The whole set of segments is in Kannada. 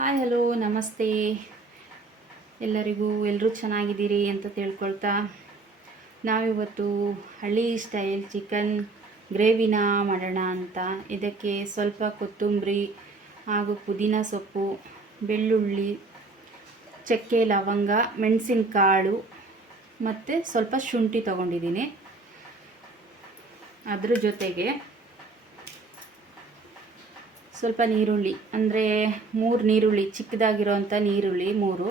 ಹಾಯ್ ಹಲೋ ನಮಸ್ತೆ ಎಲ್ಲರೂ ಚೆನ್ನಾಗಿದ್ದೀರಿ ಅಂತ ತಿಳ್ಕೊಳ್ತಾ ನಾವಿವತ್ತು ಹಳ್ಳಿ ಸ್ಟೈಲ್ ಚಿಕನ್ ಗ್ರೇವಿನ ಮಾಡೋಣ ಅಂತ. ಇದಕ್ಕೆ ಸ್ವಲ್ಪ ಕೊತ್ತಂಬರಿ ಹಾಗೂ ಪುದೀನ ಸೊಪ್ಪು, ಬೆಳ್ಳುಳ್ಳಿ, ಚಕ್ಕೆ, ಲವಂಗ, ಮೆಣಸಿನಕಾಳು ಮತ್ತು ಸ್ವಲ್ಪ ಶುಂಠಿ ತಗೊಂಡಿದ್ದೀನಿ. ಅದ್ರ ಜೊತೆಗೆ ಸ್ವಲ್ಪ ನೀರುಳ್ಳಿ, ಅಂದರೆ 3 ನೀರುಳ್ಳಿ, ಚಿಕ್ಕದಾಗಿರೋವಂಥ ನೀರುಳ್ಳಿ 3,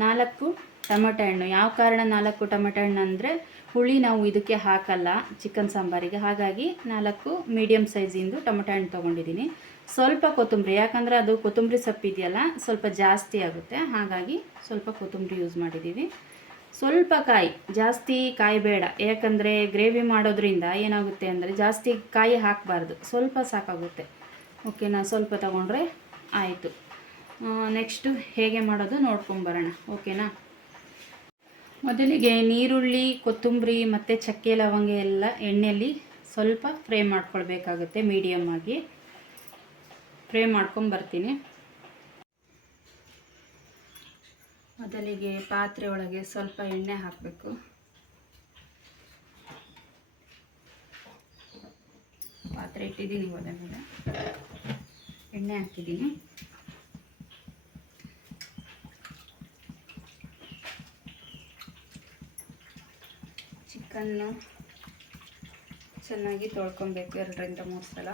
4 ಟೊಮೆಟೊ ಹಣ್ಣು. ಯಾವ ಕಾರಣ 4 ಟೊಮೆಟೊ ಹಣ್ಣು ಅಂದರೆ ಹುಳಿ ನಾವು ಇದಕ್ಕೆ ಹಾಕಲ್ಲ ಚಿಕನ್ ಸಾಂಬಾರಿಗೆ, ಹಾಗಾಗಿ 4 ಮೀಡಿಯಮ್ ಸೈಜಿಂದು ಟೊಮೆಟೊ ಹಣ್ಣು ತೊಗೊಂಡಿದ್ದೀನಿ. ಸ್ವಲ್ಪ ಕೊತ್ತಂಬರಿ, ಯಾಕಂದರೆ ಅದು ಕೊತ್ತಂಬರಿ ಸೊಪ್ಪಿದೆಯಲ್ಲ ಸ್ವಲ್ಪ ಜಾಸ್ತಿ ಆಗುತ್ತೆ, ಹಾಗಾಗಿ ಸ್ವಲ್ಪ ಕೊತ್ತಂಬರಿ ಯೂಸ್ ಮಾಡಿದ್ದೀವಿ. ಸ್ವಲ್ಪ ಕಾಯಿ, ಜಾಸ್ತಿ ಕಾಯಿ ಬೇಡ, ಯಾಕಂದರೆ ಗ್ರೇವಿ ಮಾಡೋದ್ರಿಂದ ಏನಾಗುತ್ತೆ ಅಂದರೆ ಜಾಸ್ತಿ ಕಾಯಿ ಹಾಕಬಾರ್ದು, ಸ್ವಲ್ಪ ಸಾಕಾಗುತ್ತೆ. ಓಕೆನಾ, ಸ್ವಲ್ಪ ತಗೊಂಡ್ರೆ ಆಯಿತು. ನೆಕ್ಸ್ಟು ಹೇಗೆ ಮಾಡೋದು ನೋಡ್ಕೊಂಬರೋಣ. ಓಕೆನಾ, ಮೊದಲಿಗೆ ನೀರುಳ್ಳಿ, ಕೊತ್ತಂಬರಿ ಮತ್ತು ಚಕ್ಕೆ ಲವಂಗ ಎಲ್ಲ ಎಣ್ಣೆಯಲ್ಲಿ ಸ್ವಲ್ಪ ಫ್ರೈ ಮಾಡ್ಕೊಳ್ಬೇಕಾಗುತ್ತೆ. ಮೀಡಿಯಮ್ ಆಗಿ ಫ್ರೈ ಮಾಡ್ಕೊಂಬರ್ತೀನಿ. ಮೊದಲಿಗೆ ಪಾತ್ರೆ ಒಳಗೆ ಸ್ವಲ್ಪ ಎಣ್ಣೆ ಹಾಕಬೇಕು. ಪಾತ್ರೆ ಇಟ್ಟಿದ್ದೀನಿ, ಒಳಗಡೆ ಎಣ್ಣೆ ಹಾಕಿದ್ದೀನಿ. ಚಿಕನ್ನು ಚೆನ್ನಾಗಿ ತೊಳ್ಕೊಬೇಕು 2ರಿಂದ 3 ಸಲ.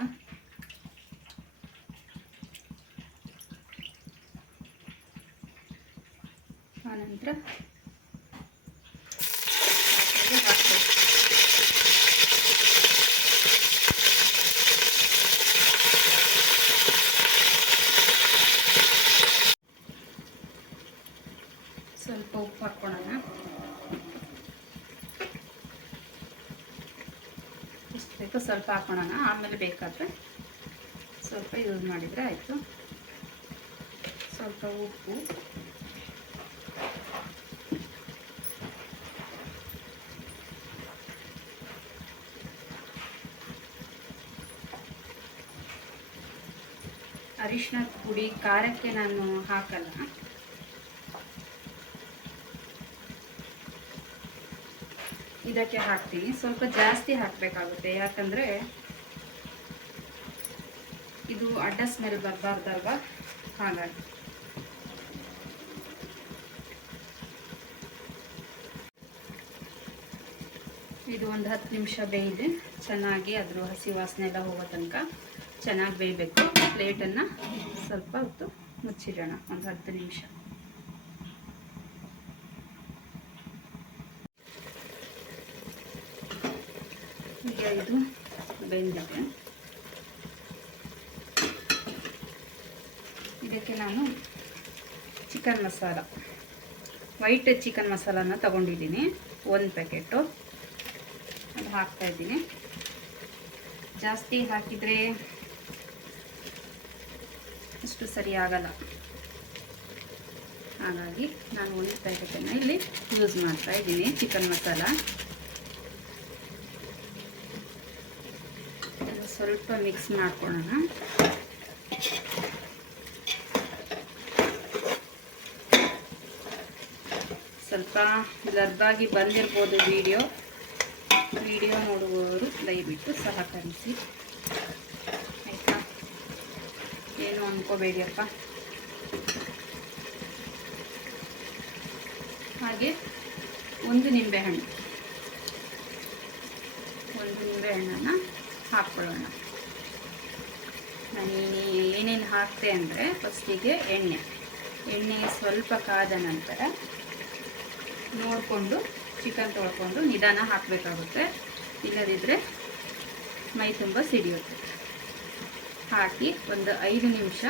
ಆನಂತರ ಹಾಕಬೇಕು. ಸ್ವಲ್ಪ ಉಪ್ಪು ಹಾಕ್ಕೊಳ್ಳೋಣ. ಎಷ್ಟು ಬೇಕೋ ಸ್ವಲ್ಪ ಹಾಕ್ಕೊಳ್ಳೋಣ, ಆಮೇಲೆ ಬೇಕಾದರೆ ಸ್ವಲ್ಪ ಯೂಸ್ ಮಾಡಿದರೆ ಆಯಿತು. ಸ್ವಲ್ಪ ಉಪ್ಪು, ಅರಿಶಿನ ಪುಡಿ, ಖಾರಕ್ಕೆ ನಾನು ಹಾಕಲ್ಲ. ಇದಕ್ಕೆ ಹಾಕ್ತೀನಿ. ಸ್ವಲ್ಪ ಜಾಸ್ತಿ ಹಾಕಬೇಕಾಗುತ್ತೆ, ಯಾಕಂದರೆ ಇದು ಅಡ್ಡ ಸ್ಮೆಲ್ ಬರಬಾರ್ದಲ್ವ, ಹಾಗಾಗಿ. ಇದು ಒಂದು 10 ನಿಮಿಷ ಬೇಯಿದೆ ಚೆನ್ನಾಗಿ, ಅದ್ರ ಹಸಿ ವಾಸನೆ ಎಲ್ಲ ಹೋಗೋ ತನಕ ಚೆನ್ನಾಗಿ ಬೇಯಬೇಕು. ಪ್ಲೇಟನ್ನು ಸ್ವಲ್ಪ ಹೊತ್ತು ಮುಚ್ಚಿಡೋಣ, ಒಂದು 10 ನಿಮಿಷ. ಈಗ ಇದು ಬೆಂದಿದೆ. ಇದಕ್ಕೆ ನಾನು ಚಿಕನ್ ಮಸಾಲ, ವೈಟ್ ಚಿಕನ್ ಮಸಾಲಾನ ತಗೊಂಡಿದ್ದೀನಿ, 1 ಪ್ಯಾಕೆಟು. ಅದು ಹಾಕ್ತಾಯಿದ್ದೀನಿ. ಜಾಸ್ತಿ ಹಾಕಿದರೆ ಅಷ್ಟು ಸರಿ ಆಗಲ್ಲ, ಹಾಗಾಗಿ ನಾನು 1 ಪ್ಯಾಕೆಟನ್ನು ಇಲ್ಲಿ ಯೂಸ್ ಮಾಡ್ತಾ ಇದ್ದೀನಿ ಚಿಕನ್ ಮಸಾಲ. ಸ್ವಲ್ಪ ಮಿಕ್ಸ್ ಮಾಡ್ಕೊಳ್ಳೋಣ. ಸ್ವಲ್ಪ ಬ್ಲರ್ರಾಗಿ ಬಂದಿರ್ಬೋದು ವಿಡಿಯೋ ನೋಡುವವರು ದಯವಿಟ್ಟು ಸಹಕರಿಸಿ, ಆಯಿತಾ? ಏನು ಅಂದ್ಕೋಬೇಡಿಯಪ್ಪ. ಹಾಗೆ 1 ನಿಂಬೆಹಣ್ಣನ್ನು ಹಾಕ್ಕೊಳ್ಳೋಣ. ನಾನು ಏನೇನು ಹಾಕ್ತೆ ಅಂದರೆ ಫಸ್ಟಿಗೆ ಎಣ್ಣೆ ಸ್ವಲ್ಪ ಕಾದ ನಂತರ ನೋಡಿಕೊಂಡು ಚಿಕನ್ ತೊಳ್ಕೊಂಡು ನಿಧಾನ ಹಾಕಬೇಕಾಗುತ್ತೆ, ಇಲ್ಲದಿದ್ದರೆ ಮೈ ತುಂಬ ಸಿಡಿಯುತ್ತೆ. ಹಾಕಿ ಒಂದು 5 ನಿಮಿಷ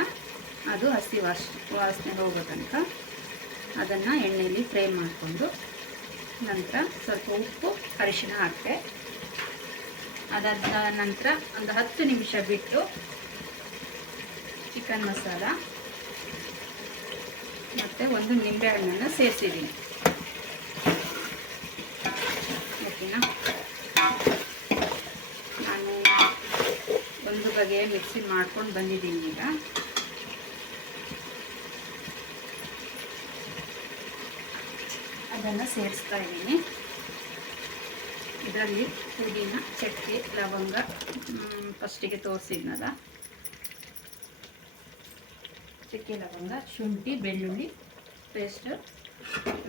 ಅದು ಹಸಿ ವಾಸನೆ ಹೋಗೋ ತನಕ ಅದನ್ನು ಎಣ್ಣೆಯಲ್ಲಿ ಫ್ರೈ ಮಾಡಿಕೊಂಡು, ನಂತರ ಸ್ವಲ್ಪ ಉಪ್ಪು, ಅರಿಶಿನ ಹಾಕ್ತೆ. ಅದಾದ ನಂತರ ಒಂದು 10 ನಿಮಿಷ ಬಿಟ್ಟು ಚಿಕನ್ ಮಸಾಲ ಮತ್ತು 1 ನಿಂಬೆಹಣ್ಣನ್ನು ಸೇರಿಸಿದ್ದೀನಿ. ಓಕೆನಾ, ನಾನು ಒಂದು ಬಗೆಯ ಮಿಕ್ಸಿ ಮಾಡ್ಕೊಂಡು ಬಂದಿದ್ದೀನಿ. ಈಗ ಅದನ್ನು ಸೇರಿಸ್ತಾ ಇದ್ದೀನಿ. ಇದರಲ್ಲಿ ಪುದೀನ, ಚಕ್ಕೆ, ಲವಂಗ ಫಸ್ಟಿಗೆ ತೋರಿಸಿದ್ನಲ್ಲ, ಚಕ್ಕೆ, ಲವಂಗ, ಶುಂಠಿ, ಬೆಳ್ಳುಳ್ಳಿ ಪೇಸ್ಟ್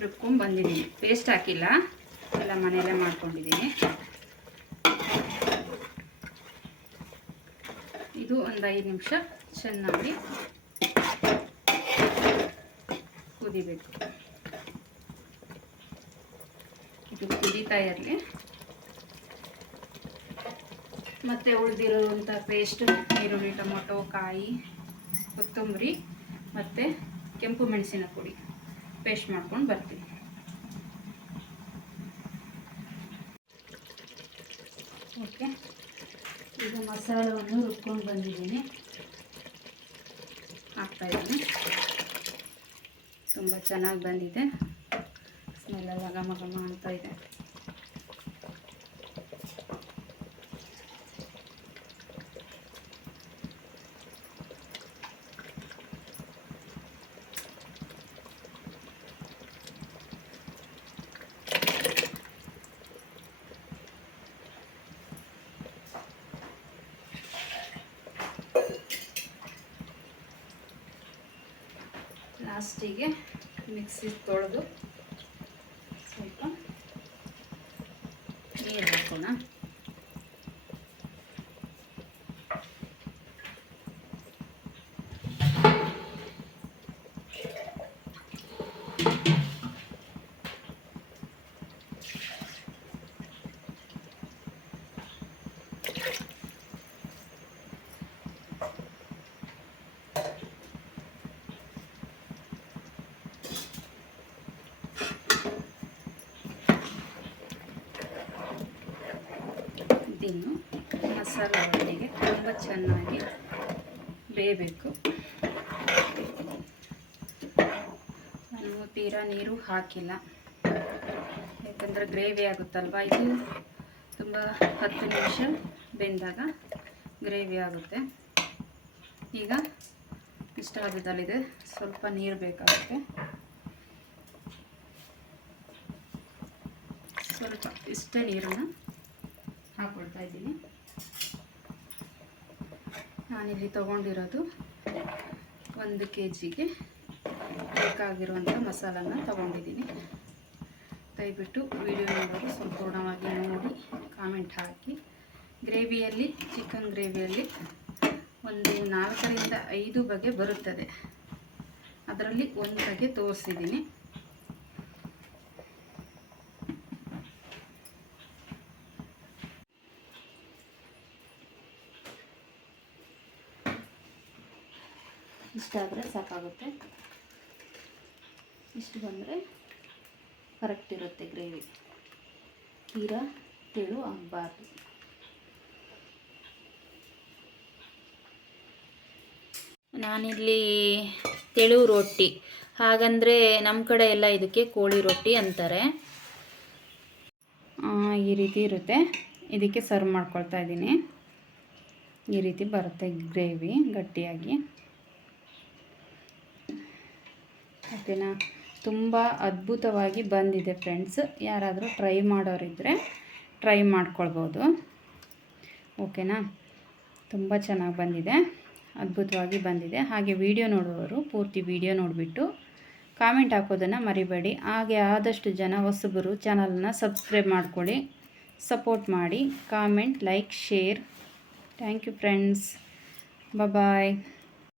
ರುಬ್ಕೊಂಡು ಬಂದಿದ್ದೀನಿ. ಪೇಸ್ಟ್ ಹಾಕಿಲ್ಲ, ಎಲ್ಲ ಮನೆಯಲ್ಲೇ ಮಾಡ್ಕೊಂಡಿದ್ದೀನಿ. ಇದು ಒಂದು 5 ನಿಮಿಷ ಚೆನ್ನಾಗಿ ಕುದಿಬೇಕು. ಇದು ಕುದೀತಾ ಇರಲಿ. ಮತ್ತು ಉಳಿದಿರುವಂಥ ಪೇಸ್ಟ್, ಈರುಳ್ಳಿ, ಟೊಮೊಟೊ, ಕಾಯಿ, ಕೊತ್ತಂಬರಿ ಮತ್ತು ಕೆಂಪು ಮೆಣಸಿನ ಪುಡಿ ಪೇಸ್ಟ್ ಮಾಡ್ಕೊಂಡು ಬರ್ತೀನಿ. ಓಕೆ, ಈಗ ಮಸಾಲವನ್ನು ರುಬ್ಕೊಂಡು ಬಂದಿದ್ದೀನಿ, ಹಾಕ್ತಾಯಿದ್ದೀನಿ. ತುಂಬ ಚೆನ್ನಾಗಿ ಬಂದಿದೆ, ಸ್ಮೆಲ್ಲೆಲ್ಲ ಘಮ ಘಮ ಅಂತ ಇದೆ. ಲಾಸ್ಟಿಗೆ ಮಿಕ್ಸಿ ತೊಳೆದು ಸ್ವಲ್ಪ ನೀರು ಹಾಕೋಣ. ಇನ್ನು ಮಸಾಲೆ ಒಟ್ಟಿಗೆ ತುಂಬ ಚೆನ್ನಾಗಿ ಬೇಯಬೇಕು. ನಾನು ತೀರಾ ನೀರು ಹಾಕಿಲ್ಲ, ಯಾಕಂದರೆ ಗ್ರೇವಿ ಆಗುತ್ತಲ್ವ. ಇದು ತುಂಬ 10 ನಿಮಿಷ ಬೆಂದಾಗ ಗ್ರೇವಿ ಆಗುತ್ತೆ. ಈಗ ಇಷ್ಟ ಆಗೋದಲ್ಲಿದೆ, ಸ್ವಲ್ಪ ನೀರು ಬೇಕಾಗುತ್ತೆ. ಸ್ವಲ್ಪ ಇಷ್ಟೇ ನೀರನ್ನು ಹಾಕ್ಕೊಳ್ತಾ ಇದ್ದೀನಿ. ನಾನಿಲ್ಲಿ ತೊಗೊಂಡಿರೋದು 1 kgಗೆ ಬೇಕಾಗಿರುವಂಥ ಮಸಾಲನ ತೊಗೊಂಡಿದ್ದೀನಿ. ದಯವಿಟ್ಟು ವಿಡಿಯೋ ನೋಡೋದು ಸಂಪೂರ್ಣವಾಗಿ ನೋಡಿ ಕಾಮೆಂಟ್ ಹಾಕಿ. ಗ್ರೇವಿಯಲ್ಲಿ, ಚಿಕನ್ ಗ್ರೇವಿಯಲ್ಲಿ ಒಂದು 4 ರಿಂದ 5 ಬಗೆ ಬರುತ್ತದೆ, ಅದರಲ್ಲಿ ಒಂದು ಬಗೆ ತೋರಿಸಿದ್ದೀನಿ. ಇಷ್ಟಾದರೆ ಸಾಕಾಗುತ್ತೆ. ಇಷ್ಟು ಬಂದರೆ ಕರೆಕ್ಟ್ ಇರುತ್ತೆ ಗ್ರೇವಿ, ತೀರಾ ತೆಳು ಆಗಬಾರ್ದು. ನಾನಿಲ್ಲಿ ತೆಳು ರೊಟ್ಟಿ, ಹಾಗಂದರೆ ನಮ್ಮ ಕಡೆ ಎಲ್ಲ ಇದಕ್ಕೆ ಕೋಳಿ ರೊಟ್ಟಿ ಅಂತಾರೆ. ಈ ರೀತಿ ಇರುತ್ತೆ. ಇದಕ್ಕೆ ಸರ್ವ್ ಮಾಡ್ಕೊಳ್ತಾ ಇದ್ದೀನಿ. ಈ ರೀತಿ ಬರುತ್ತೆ ಗ್ರೇವಿ ಗಟ್ಟಿಯಾಗಿ. ಓಕೆನಾ, ತುಂಬ ಅದ್ಭುತವಾಗಿ ಬಂದಿದೆ ಫ್ರೆಂಡ್ಸ್. ಯಾರಾದರೂ ಟ್ರೈ ಮಾಡೋರಿದ್ದರೆ ಟ್ರೈ ಮಾಡ್ಕೊಳ್ಬೋದು. ಓಕೆನಾ, ತುಂಬ ಚೆನ್ನಾಗಿ ಬಂದಿದೆ, ಅದ್ಭುತವಾಗಿ ಬಂದಿದೆ. ಹಾಗೆ ವಿಡಿಯೋ ನೋಡುವವರು ಪೂರ್ತಿ ವಿಡಿಯೋ ನೋಡಿಬಿಟ್ಟು ಕಾಮೆಂಟ್ ಹಾಕೋದನ್ನು ಮರಿಬೇಡಿ. ಹಾಗೆ ಆದಷ್ಟು ಜನ ಹೊಸಬರು ಚಾನಲನ್ನು ಸಬ್ಸ್ಕ್ರೈಬ್ ಮಾಡ್ಕೊಳ್ಳಿ, ಸಪೋರ್ಟ್ ಮಾಡಿ, comment, like, share. Thank you friends, bye.